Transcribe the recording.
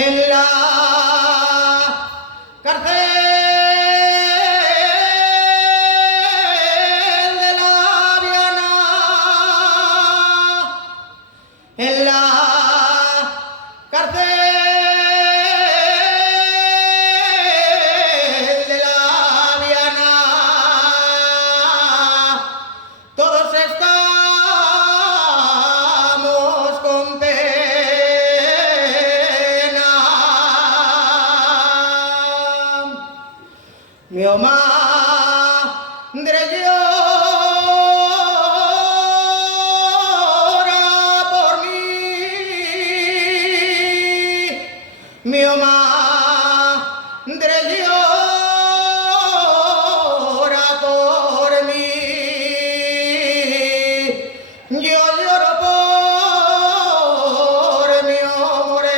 en la cárcel de la Viana, en la cárcel de la Viana, todos estamos con pena. Mi madre llora por mí, mi madre llora por mí, yo lloro por mi morena.